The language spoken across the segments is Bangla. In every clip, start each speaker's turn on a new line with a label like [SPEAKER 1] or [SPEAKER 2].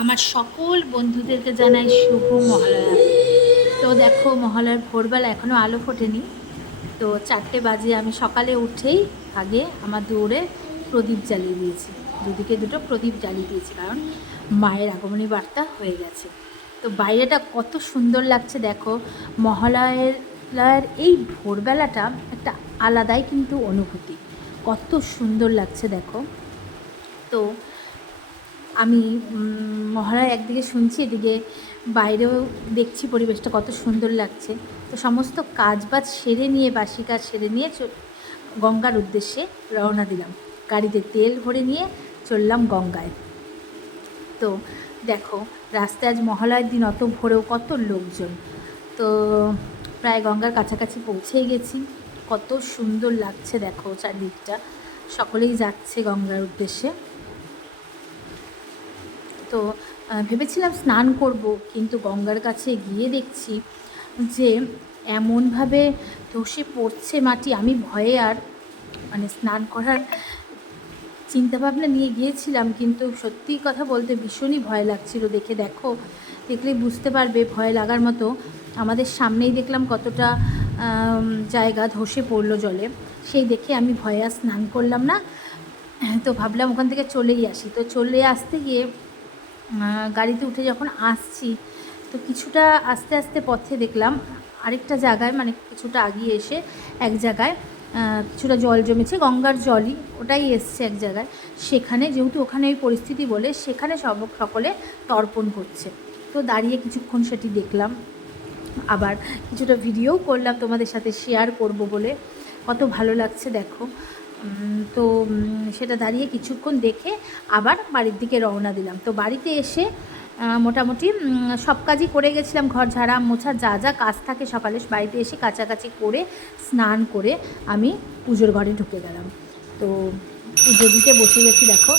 [SPEAKER 1] আমার সকল বন্ধুদেরকে জানাই শুভ মহালয়া। তো দেখো, মহালয়ার ভোরবেলা এখনও আলো ফোটেনি। তো চারটে বাজে আমি সকালে উঠেই আগে আমার দৌড়ে প্রদীপ জ্বালিয়ে দিয়েছি। দুদিকে দুটো প্রদীপ জ্বালিয়ে দিয়েছি, কারণ মায়ের আগমনী বার্তা হয়ে গেছে। তো বাইরেটা কত সুন্দর লাগছে দেখো। মহালয়ের লয়ের এই ভোরবেলাটা একটা আলাদাই কিন্তু অনুভূতি। কত সুন্দর লাগছে দেখো। তো আমি উম, একদিকে শুনছি এদিকে বাইরেও দেখছি পরিবেশটা কত সুন্দর লাগছে। তো সমস্ত কাজ বাজ সেরে নিয়ে বাসি কাজ সেরে নিয়ে গঙ্গার উদ্দেশ্যে রওনা দিলাম। গাড়িতে তেল ভরে নিয়ে চললাম গঙ্গায়। তো দেখো রাস্তায় আজ মহালয়ার দিন অত ভোরেও কত লোকজন। তো প্রায় গঙ্গার কাছাকাছি পৌঁছেই গেছি। কত সুন্দর লাগছে দেখো চারদিকটা। সকলেই যাচ্ছে গঙ্গার উদ্দেশ্যে। তো ভেবেছিলাম স্নান করব, কিন্তু গঙ্গার কাছে গিয়ে দেখছি যে এমনভাবে ধসে পড়ছে মাটি, আমি ভয়ে আর মানে স্নান করার চিন্তাভাবনা নিয়ে গিয়েছিলাম, কিন্তু সত্যি কথা বলতে ভীষণই ভয় লাগছিল দেখে। দেখো দেখলেই বুঝতে পারবে ভয় লাগার মতো। আমাদের সামনেই দেখলাম কতটা জায়গা ধসে পড়ল জলে। সেই দেখে আমি ভয়ে আর স্নান করলাম না। তো ভাবলাম ওখান থেকে চলেই আসি। তো চলে আসতে গিয়ে গাড়িতে উঠে যখন আসছি, তো কিছুটা আস্তে আস্তে পথে দেখলাম আরেকটা জায়গায় মানে কিছুটা আগিয়ে এসে এক জায়গায় কিছুটা জল জমেছে, গঙ্গার জলই ওটাই এসছে এক জায়গায়। সেখানে যেহেতু ওখানে ওই পরিস্থিতি বলে, সেখানে সব সকলে তর্পণ করছে। তো দাঁড়িয়ে কিছুক্ষণ সেটি দেখলাম। আবার কিছুটা ভিডিও করলাম তোমাদের সাথে শেয়ার করব বলে। কত ভালো লাগছে দেখো। তো সেটা দাঁড়িয়ে কিছুক্ষণ দেখে আবার বাড়ির দিকে রওনা দিলাম। তো বাড়িতে এসে মোটামুটি সব কাজই করে গেছিলাম। ঘর ঝাড়া মোছা যা যা কাজ থাকে সকালে বাড়িতে এসে কাছাকাছি করে, স্নান করে আমি পুজোর ঘরে ঢুকে গেলাম। তো পুজো দিতে বসে গেছি, দেখো।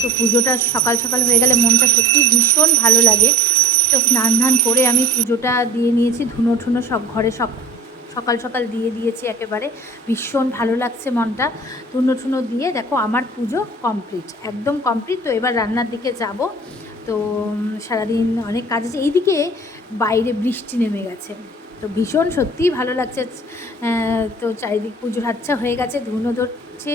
[SPEAKER 1] তো পুজোটা সকাল সকাল হয়ে গেলে মনটা সত্যি ভীষণ ভালো লাগে। তো স্নান ধান করে আমি পুজোটা দিয়ে নিয়েছি, ধুনো ঠুনো সব ঘরে সব সকাল সকাল দিয়ে দিয়েছি একেবারে। ভীষণ ভালো লাগছে মনটা। ধুনো ঠুনো দিয়ে দেখো আমার পুজো কমপ্লিট, একদম কমপ্লিট। তো এবার রান্নার দিকে যাব। তো সারাদিন অনেক কাজ আছে। এইদিকে বাইরে বৃষ্টি নেমে গেছে। তো ভীষণ সত্যিই ভালো লাগছে। তো চারিদিক পুজোর আচ্ছা হয়ে গেছে, ধুনো ধরছে।